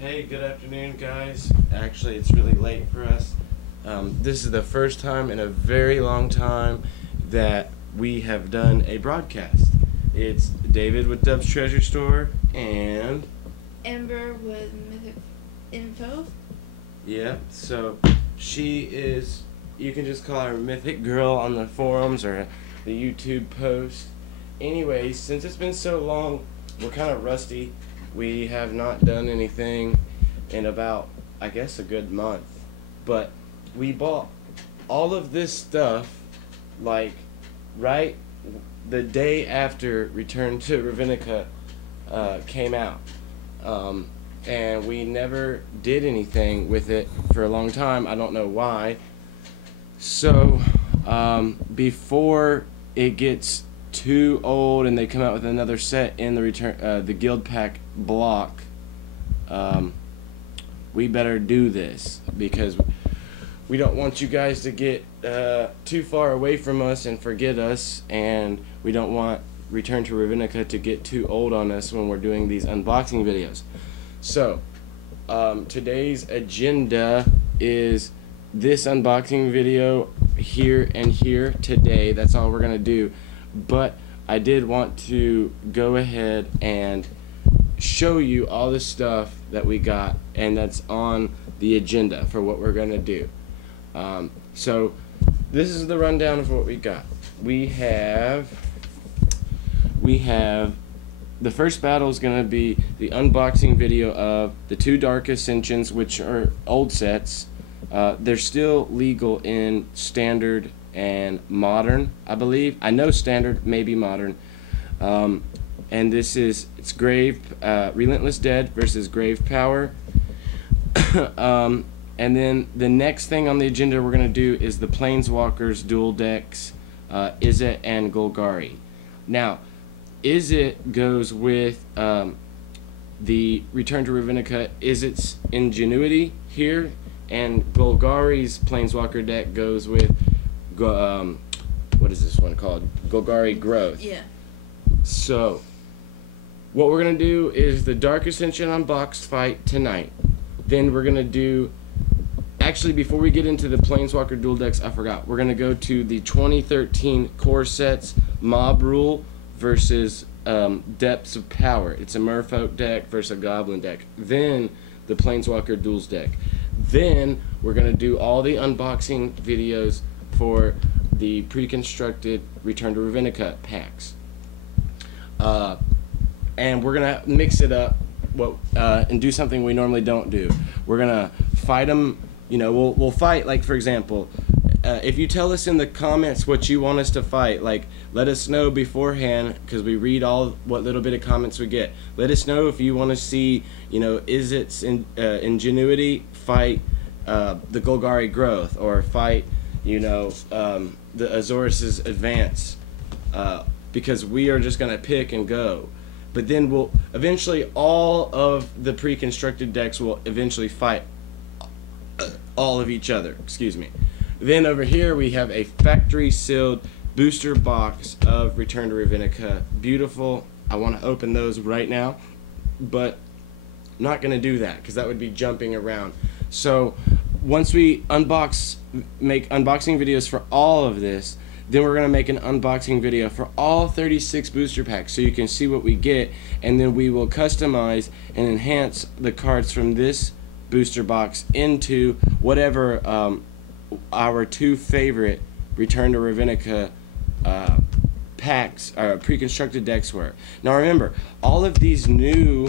Hey, good afternoon, guys. Actually, it's really late for us. This is the first time in a very long time that we have done a broadcast. It's David with Dove's Treasure Store and Amber with Mythic Info. yeah, so she is, you can just call her Mythic Girl on the forums or the YouTube post. Anyways, since it's been so long, we're kind of rusty. We have not done anything in about, I guess, a good month. But we bought all of this stuff, like, right the day after Return to Ravinca came out. And we never did anything with it for a long time. I don't know why. So, before it gets too old and they come out with another set in the guild pack block, we better do this because we don't want you guys to get too far away from us and forget us, and we don't want Return to Ravinca to get too old on us when we're doing these unboxing videos. So today's agenda is this unboxing video here and here today. That's all we're gonna do. But I did want to go ahead and show you all the stuff that we got and that's on the agenda for what we're going to do. So this is the rundown of what we got. We have the first battle is going to be the unboxing video of the two Dark Ascensions, which are old sets. They're still legal in standard and modern, I believe. I know standard, maybe modern. And this is, it's Relentless Dead versus Grave Power. And then the next thing on the agenda we're going to do is the Planeswalkers dual decks, Izzet and Golgari. Now, Izzet goes with the Return to Ravinca, Izzet's Ingenuity here, and Golgari's Planeswalker deck goes with what is this one called? Golgari Growth. Yeah. So, what we're going to do is the Dark Ascension Unboxed fight tonight. Then we're going to do, actually before we get into the Planeswalker dual decks, I forgot. We're going to go to the 2013 core sets, Mob Rule versus Depths of Power. It's a Merfolk deck versus a Goblin deck. Then the Planeswalker duels deck. Then we're going to do all the unboxing videos for the pre-constructed Return to Ravinca packs. And we're going to mix it up and do something we normally don't do. We're going to fight them, you know, we'll fight, like, for example, if you tell us in the comments what you want us to fight, like, let us know beforehand, because we read all what little bit of comments we get. Let us know if you want to see, you know, Izzet's Ingenuity fight the Golgari Growth, or fight, you know, the Azorus's Advance, because we are just going to pick and go. But then we'll eventually, all of the pre-constructed decks will eventually fight all of each other. Excuse me. Then over here we have a factory sealed booster box of Return to Ravinca. Beautiful. I want to open those right now, but I'm not going to do that because that would be jumping around. So once we make unboxing videos for all of this, then we're going to make an unboxing video for all 36 booster packs so you can see what we get, and then we will customize and enhance the cards from this booster box into whatever our two favorite Return to Ravinca packs or pre-constructed decks were. Now remember, all of these new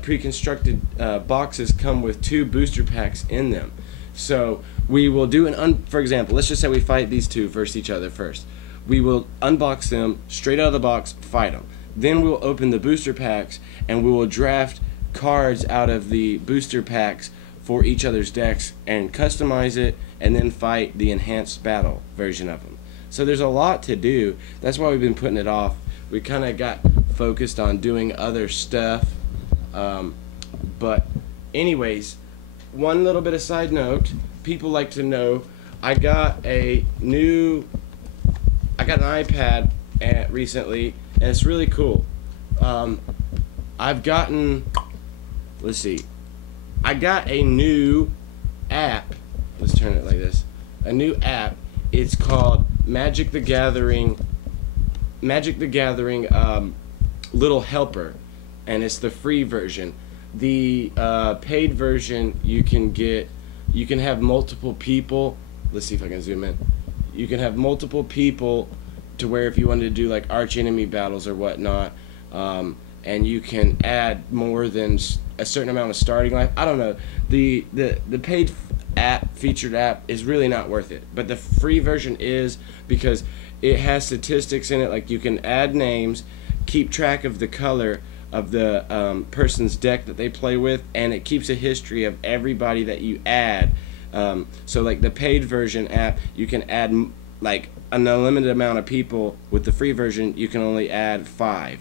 pre-constructed boxes come with two booster packs in them. So we will do for example, let's just say we fight these two versus each other first. We will unbox them straight out of the box, fight them. Then we'll open the booster packs and we will draft cards out of the booster packs for each other's decks and customize it, and then fight the enhanced battle version of them. So there's a lot to do. That's why we've been putting it off. We kind of got focused on doing other stuff. But anyways, one little bit of side note, people like to know, I got an iPad recently, and it's really cool. I've gotten, let's see, I got a new app. Let's turn it like this. A new app. It's called Magic the Gathering. Magic the Gathering Little Helper, and it's the free version. The paid version, you can have multiple people. Let's see if I can zoom in. You can have multiple people to where if you wanted to do like arch enemy battles or whatnot, and you can add more than a certain amount of starting life. I don't know. The paid featured app is really not worth it, but the free version is, because it has statistics in it, like you can add names, keep track of the color of the person's deck that they play with, and it keeps a history of everybody that you add. So like the paid version app, you can add like an unlimited amount of people. With the free version, you can only add 5,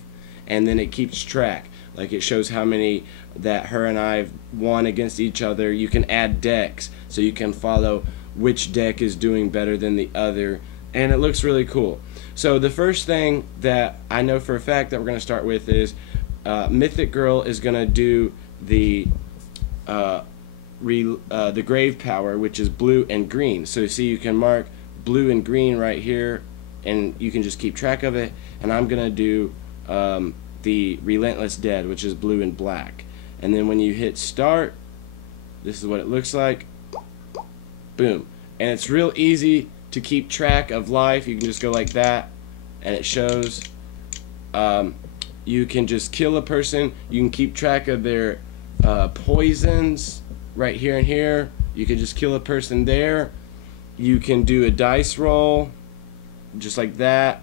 and then it keeps track. Like it shows how many that her and I've won against each other. You can add decks, so you can follow which deck is doing better than the other, and it looks really cool. So the first thing that I know for a fact that we're going to start with is Mythic Girl is going to do the grave power, which is blue and green. So see, you can mark blue and green right here, and you can just keep track of it. And I'm going to do the Relentless Dead, which is blue and black. And then when you hit start, this is what it looks like. Boom. And it's real easy to keep track of life. You can just go like that, and it shows. You can just kill a person. You can keep track of their poisons right here and here. You can just kill a person there. You can do a dice roll just like that,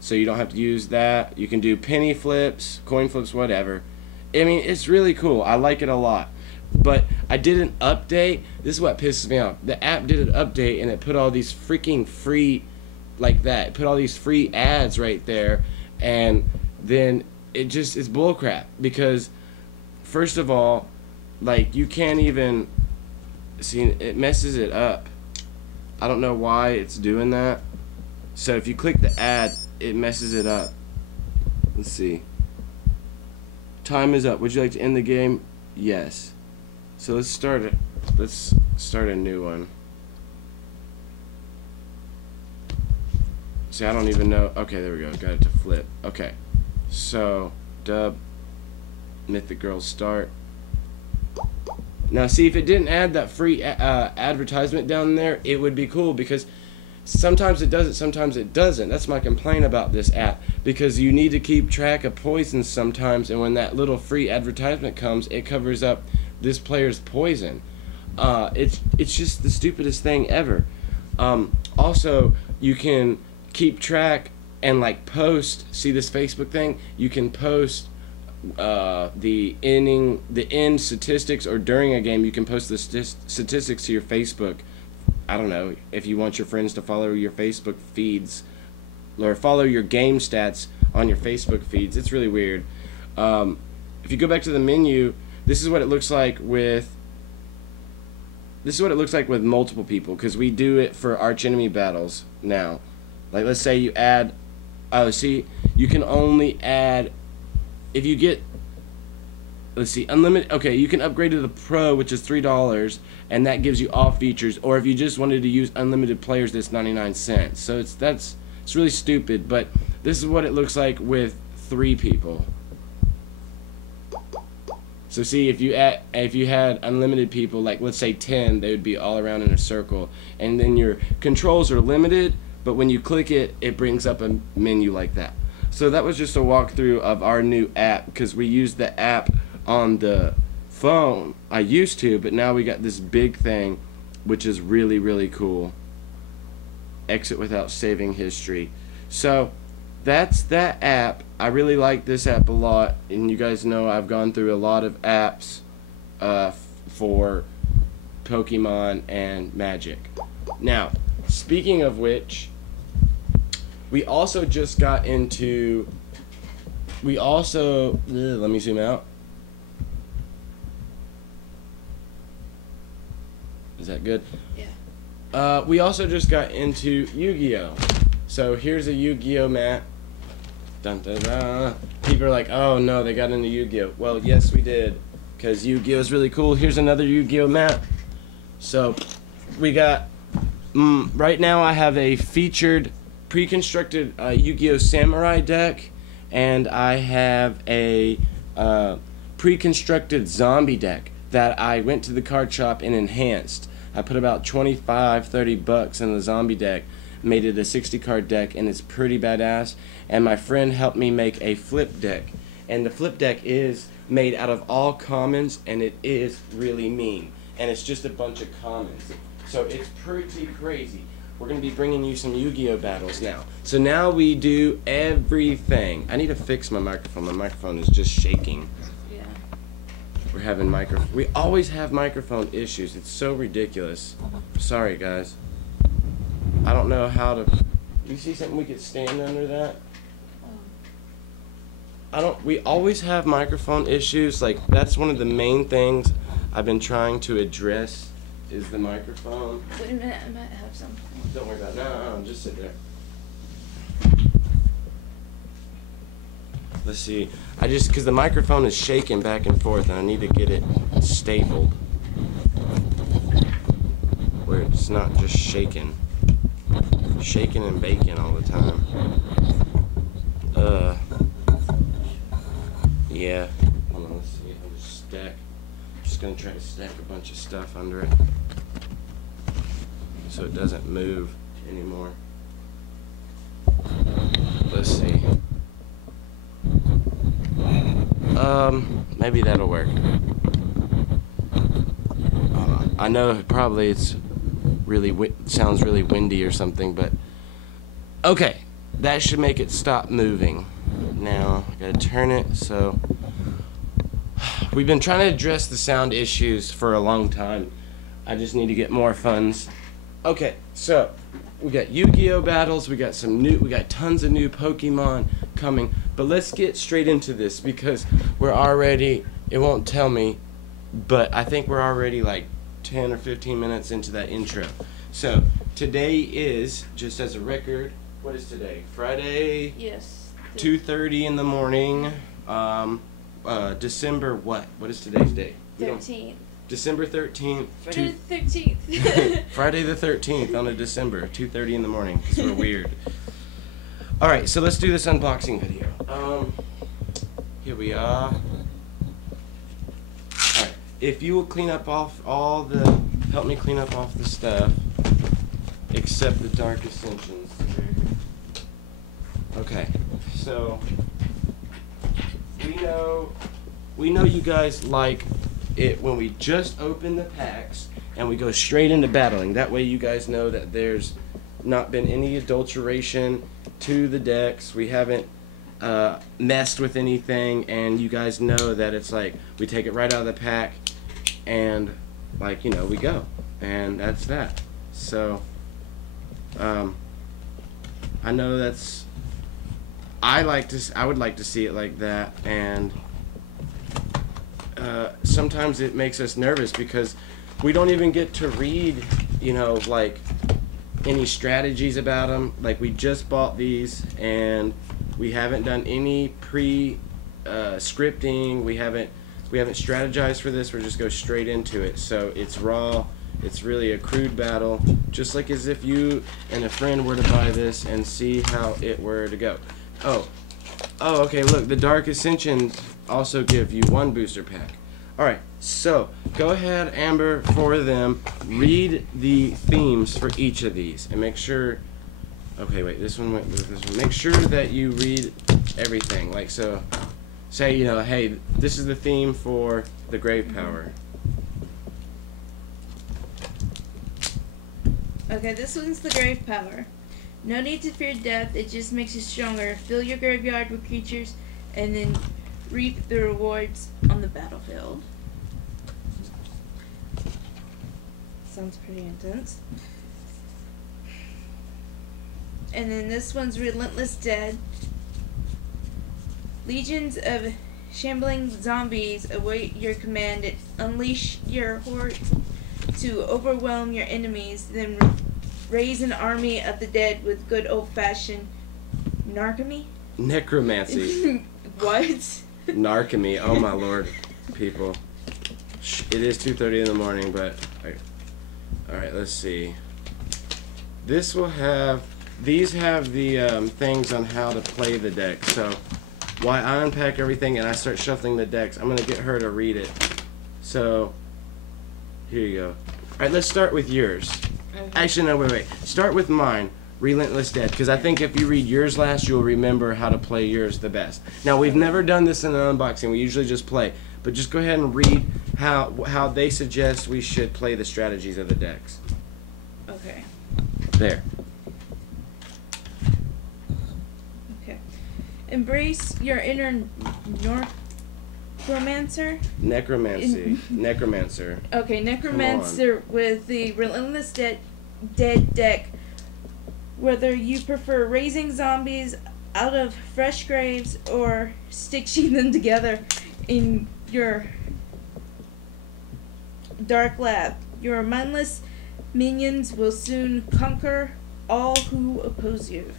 so you don't have to use that. You can do penny flips, coin flips, whatever. I mean, it's really cool. I like it a lot. But I did an update. This is what pisses me off. The app did an update, and it put all these freaking free, like that. It put all these free ads right there, and then it just is bullcrap. Because first of all, like, you can't even see, it messes it up. I don't know why it's doing that. So if you click the ad, it messes it up. Let's see. Time is up. Would you like to end the game? Yes. So let's start a new one. See, I don't even know. Okay, there we go. Got it to flip. Okay. So, dub, Mythic Girl start. Now, see, if it didn't add that free advertisement down there, it would be cool, because sometimes it does it, sometimes it doesn't. That's my complaint about this app, because you need to keep track of poisons sometimes, and when that little free advertisement comes, it covers up this player's poison. It's just the stupidest thing ever. Also, you can keep track and like post. See this Facebook thing? You can post the end statistics, or during a game you can post the statistics to your Facebook. I don't know, if you want your friends to follow your Facebook feeds, or follow your game stats on your Facebook feeds. It's really weird. If you go back to the menu, this is what it looks like with multiple people, because we do it for arch enemy battles now. Like, let's say you add, see, you can only add, if you get, let's see, unlimited. Okay, you can upgrade to the Pro, which is $3, and that gives you all features. Or if you just wanted to use unlimited players, that's 99 cents. So it's really stupid. But this is what it looks like with 3 people. So see, if you had unlimited people, like let's say 10, they would be all around in a circle, and then your controls are limited. But when you click it, it brings up a menu like that. So that was just a walkthrough of our new app, because we used the app on the phone. I used to, but now we got this big thing, which is really, really cool. Exit without saving history. So that's that app. I really like this app a lot, and you guys know I've gone through a lot of apps for Pokemon and Magic. Now, speaking of which, we also just got into, let me zoom out. Is that good? Yeah. We also just got into Yu-Gi-Oh! So here's a Yu-Gi-Oh! Mat. Dun, dun, dun. People are like, oh no, they got into Yu-Gi-Oh! Well, yes, we did. because Yu-Gi-Oh is really cool. Here's another Yu-Gi-Oh map. So we got right now I have a featured pre-constructed Yu-Gi-Oh Samurai deck, and I have a pre-constructed zombie deck that I went to the card shop and enhanced. I put about $25-30 in the zombie deck, made it a 60 card deck, and it's pretty badass. And my friend helped me make a flip deck, and the flip deck is made out of all commons, and it is really mean, and it's just a bunch of commons, so it's pretty crazy. We're going to be bringing you some Yu-Gi-Oh battles now. So now we do everything. I need to fix my microphone. My microphone is just shaking. Yeah. We're having we always have microphone issues. It's so ridiculous. Sorry, guys. I don't know how to... You see something we could stand under that? We always have microphone issues. Like, that's one of the main things I've been trying to address is the microphone. Wait a minute, I might have something. Don't worry about it. No, just sit there. Let's see. Because the microphone is shaking back and forth, and I need to get it stapled where it's not just shaking and baking all the time. Yeah. Hold on, let's see. I'll just gonna try to stack a bunch of stuff under it so it doesn't move anymore. Let's see. Maybe that'll work. I know probably it's really sounds really windy or something, but okay, that should make it stop moving. Now I gotta turn it. So we've been trying to address the sound issues for a long time. I just need to get more funds. Okay, so we got Yu-Gi-Oh battles, we got tons of new Pokemon coming, but let's get straight into this because we're already, it won't tell me, but I think we're already like 10 or 15 minutes into that intro. So today is, just as a record, what is today? Friday? Yes. 2:30 in the morning. December what? What is today's date? 13th. December 13th. Friday the 13th. Friday the 13th on a December, 2:30 in the morning, because we're weird. Alright, so let's do this unboxing video. Here we are. Alright, if you will clean up off help me clean up off the stuff, except the Dark Ascensions. Okay, so we know you guys like it when we just open the packs and we go straight into battling. That way you guys know that there's not been any adulteration to the decks. We haven't messed with anything, and you guys know that it's like we take it right out of the pack and, like, you know, we go, and that's that. So I know that's, I would like to see it like that, and sometimes it makes us nervous because we don't even get to read, you know, like any strategies about them. Like, we just bought these and we haven't done any scripting. We haven't strategized for this. We're just go straight into it. So it's raw. It's really a crude battle, just like as if you and a friend were to buy this and see how it were to go. Oh, okay, look, the Dark Ascensions also give you one booster pack. Alright, so go ahead, Amber, for them, read the themes for each of these, and make sure, okay, wait, this one went with this one. Make sure that you read everything. Like, so, say, you know, hey, this is the theme for the Grave Power. Okay, this one's the Grave Power. No need to fear death, it just makes you stronger. Fill your graveyard with creatures and then reap the rewards on the battlefield. Sounds pretty intense. And then this one's Relentless Dead. Legions of shambling zombies await your command and unleash your horde to overwhelm your enemies, then raise an army of the dead with good old-fashioned necromancy. What? Narcomy. Oh my lord, people. It is 2:30 in the morning, but all right. Let's see. These have the things on how to play the deck. So while I unpack everything and I start shuffling the decks, I'm gonna get her to read it. So here you go. All right, let's start with yours. Okay. Actually, no, wait. Start with mine. Relentless Dead, because I think if you read yours last, you'll remember how to play yours the best. Now, we've never done this in an unboxing. We usually just play. But just go ahead and read how they suggest we should play the strategies of the decks. Okay. There. Okay. Embrace your inner necromancer. Necromancer. Okay, necromancer with the Relentless Dead deck. Whether you prefer raising zombies out of fresh graves or stitching them together in your dark lab, your mindless minions will soon conquer all who oppose you.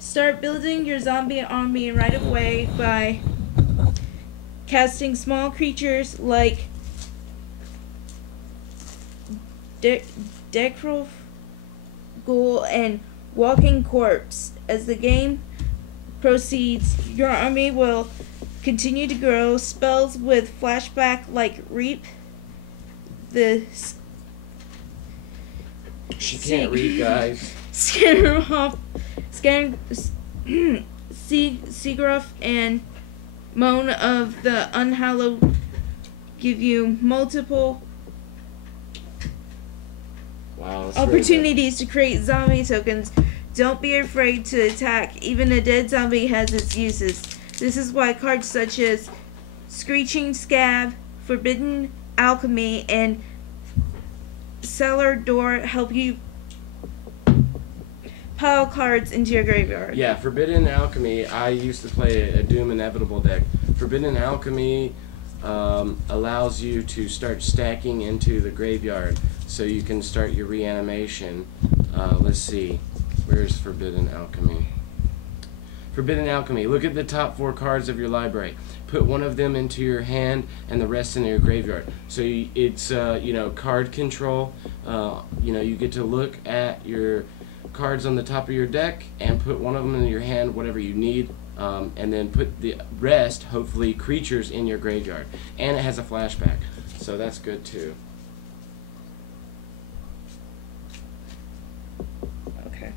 Start building your zombie army right away by casting small creatures like Decrol Ghoul and Walking Corpse. As the game proceeds, your army will continue to grow. Spells with flashback like Reap, She can't read, guys. Seagroth, and Moan of the Unhallowed give you multiple opportunities to create zombie tokens. Don't be afraid to attack. Even a dead zombie has its uses. This is why cards such as Screeching Scab, Forbidden Alchemy, and Cellar Door help you pile cards into your graveyard. Yeah, Forbidden Alchemy, I used to play a Doom Inevitable deck. Forbidden Alchemy allows you to start stacking into the graveyard so you can start your reanimation. Let's see, where's Forbidden Alchemy? Forbidden Alchemy, look at the top 4 cards of your library. Put one of them into your hand and the rest in your graveyard. So it's card control. You get to look at your cards on the top of your deck and put one of them in your hand, whatever you need, and then put the rest, hopefully creatures, in your graveyard. And it has a flashback, so that's good too. Okay.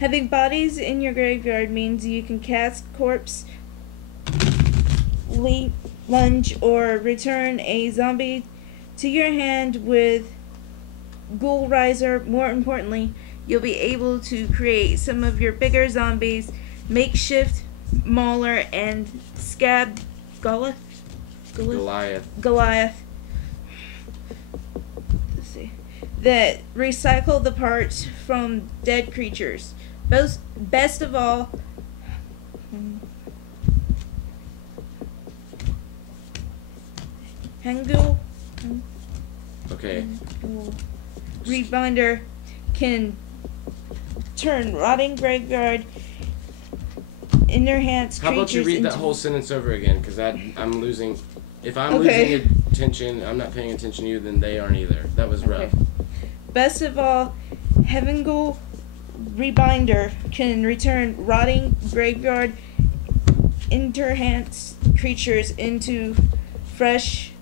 Having bodies in your graveyard means you can cast Corpse, Lunge, or return a zombie to your hand with Ghoul Riser. More importantly, you'll be able to create some of your bigger zombies, Makeshift Mauler and Scab Goliath. Let's see. That recycle the parts from dead creatures. Best of all, Hangul. Okay. Rebinder can turn rotting graveyard in their hands. How about you read that whole sentence over again? Because I'm losing. If I'm losing attention, I'm not paying attention to you, then they aren't either. That was rough. Best of all, Heavengoal Rebinder can return rotting graveyard interhance creatures into fresh,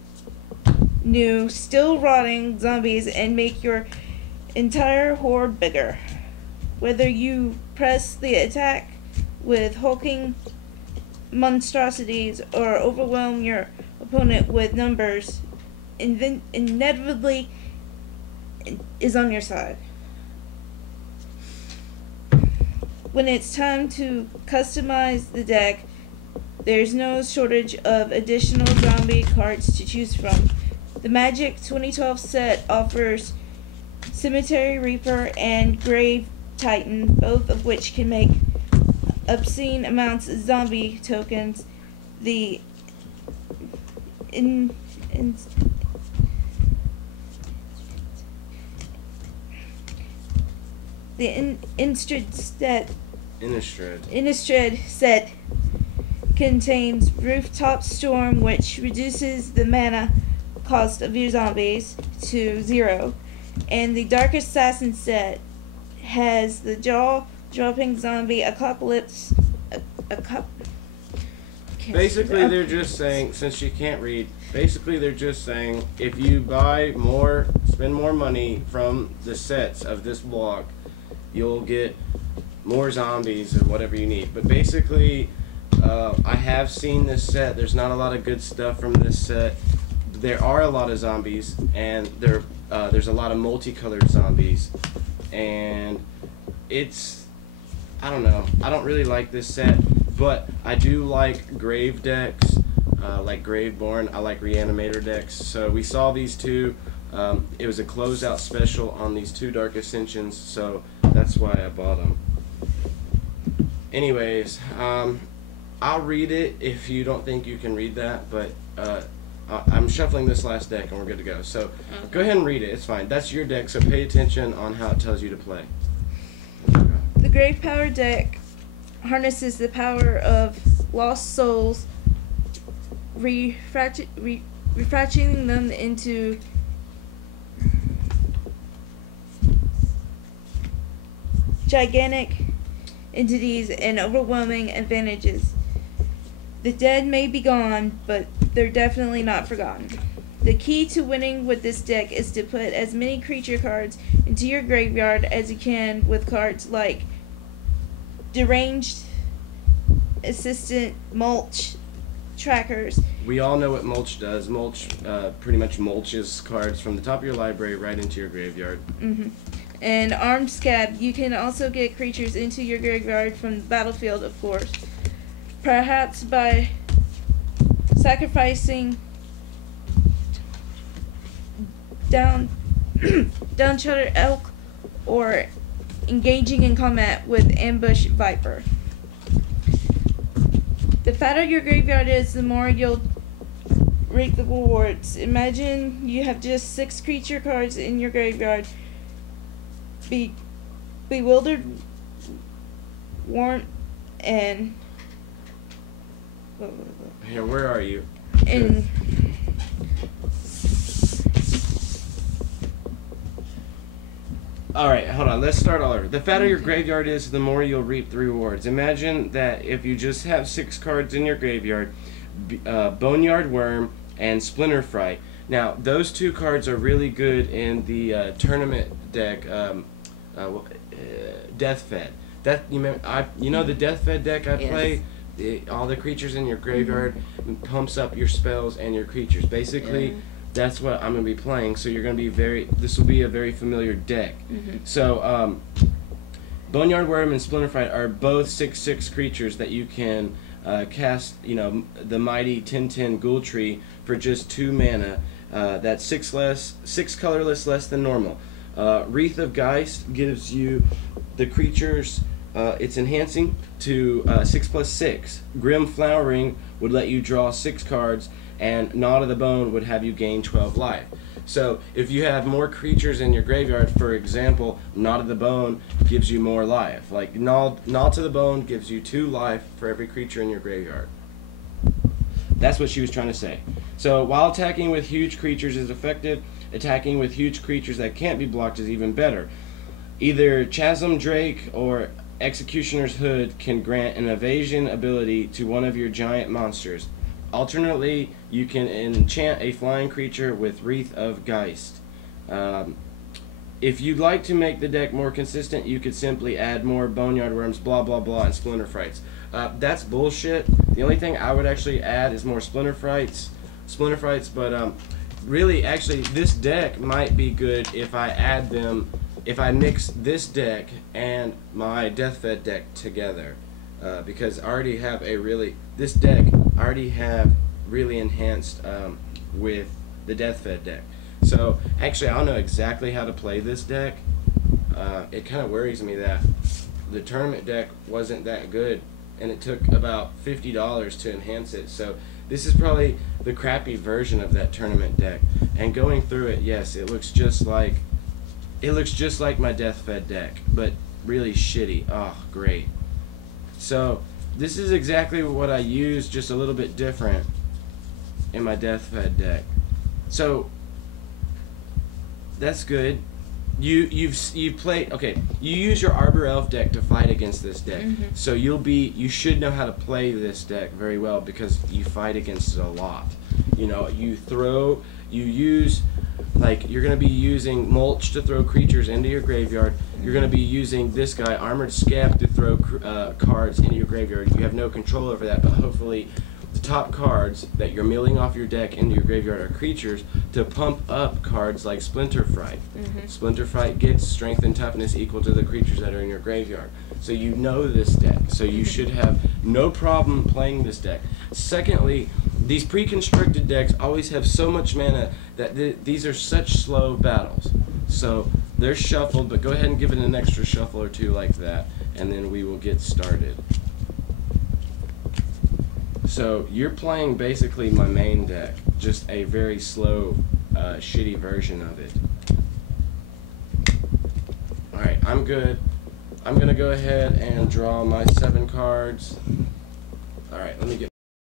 new, still rotting zombies and make your entire horde bigger. Whether you press the attack with hulking monstrosities or overwhelm your opponent with numbers, inevitably is on your side. When it's time to customize the deck, there's no shortage of additional zombie cards to choose from. The Magic 2012 set offers Cemetery Reaper and Grave Titan, both of which can make obscene amounts of zombie tokens. The Innistrad set contains Rooftop Storm, which reduces the mana cost of your zombies to 0. And the Dark Assassin set has the jaw-dropping zombie apocalypse. Basically, they're just saying, since she can't read, basically they're just saying if you buy more, spend more money from the sets of this block, you'll get more zombies or whatever you need. But basically, I have seen this set. There's not a lot of good stuff from this set. There are a lot of zombies, and there's a lot of multicolored zombies, and it's, I don't know, I don't really like this set, but I do like grave decks, like Graveborn. I like Reanimator decks. So we saw these two. It was a closeout special on these two Dark Ascensions, so that's why I bought them. Anyways, I'll read it if you don't think you can read that, but I'm shuffling this last deck and we're good to go. So go ahead and read it. It's fine. That's your deck, so pay attention on how it tells you to play. The Grave Power deck harnesses the power of lost souls, refracting them into gigantic entities and overwhelming advantages. The dead may be gone, but they're definitely not forgotten. The key to winning with this deck is to put as many creature cards into your graveyard as you can with cards like Deranged Assistant, Mulch, Trackers. We all know what Mulch does. Mulch pretty much mulches cards from the top of your library right into your graveyard. And Armed Scab. You can also get creatures into your graveyard from the battlefield, of course. Perhaps by sacrificing Downshutter Elk or engaging in combat with Ambush Viper. The fatter your graveyard is, the more you'll reap the rewards. Imagine you have just 6 creature cards in your graveyard. Bewildered, Warrant, and... Here, where are you? And... Alright, hold on. Let's start all over. The fatter your graveyard is, the more you'll reap the rewards. Imagine that if you just have 6 cards in your graveyard, Boneyard Worm and Splinter Fright. Now, those 2 cards are really good in the tournament deck, Death Fed. You know the Death Fed deck I play? All the creatures in your graveyard pumps up your spells and your creatures. Basically, that's what I'm going to be playing, so you're going to be this will be a very familiar deck. So, Boneyard Worm and Splinter Fright are both 6/6 creatures that you can cast, the mighty 10/10 Ghoul Tree for just 2 mana. That's 6 colorless less than normal. Wreath of Geist gives you the creatures, it's enhancing to 6/6. Grim Flowering would let you draw 6 cards, and Gnawed of the Bone would have you gain 12 life. So if you have more creatures in your graveyard, for example, Gnawed of the Bone gives you more life. Like Gnawed to the Bone gives you 2 life for every creature in your graveyard. That's what she was trying to say. So while attacking with huge creatures is effective, attacking with huge creatures that can't be blocked is even better. Either Chasm Drake or Executioner's Hood can grant an evasion ability to one of your giant monsters. Alternately, you can enchant a flying creature with Wreath of Geist. If you'd like to make the deck more consistent, you could simply add more Boneyard Worms, blah blah blah, and Splinter Frights. That's bullshit. The only thing I would actually add is more Splinter Frights, but really, actually, this deck might be good if I add them, if I mix this deck and my Death Fed deck together, because I already have this deck I already have really enhanced with the Death Fed deck. So actually, I don't know exactly how to play this deck. It kind of worries me that the tournament deck wasn't that good, and it took about $50 to enhance it. So this is probably the crappy version of that tournament deck. And going through it, yes, it looks just like my Death Fed deck, but really shitty. Oh, great. So this is exactly what I use, just a little bit different in my Deathfed deck. So that's good. You've played, okay, you use your Arbor Elf deck to fight against this deck. So you should know how to play this deck very well because you fight against it a lot. You know, you use, like, you're going to be using Mulch to throw creatures into your graveyard. You're going to be using this guy, Armored Scab, to throw cards into your graveyard. You have no control over that, but hopefully the top cards that you're milling off your deck into your graveyard are creatures to pump up cards like Splinter Fright. Splinter Fright gets strength and toughness equal to the creatures that are in your graveyard. So you know this deck, so you should have no problem playing this deck. Secondly, these pre-constructed decks always have so much mana that these are such slow battles. So they're shuffled, but go ahead and give it an extra shuffle or two like that, and then we will get started. So you're playing basically my main deck, just a very slow, shitty version of it. Alright, I'm good. I'm going to go ahead and draw my 7 cards. Alright, let me get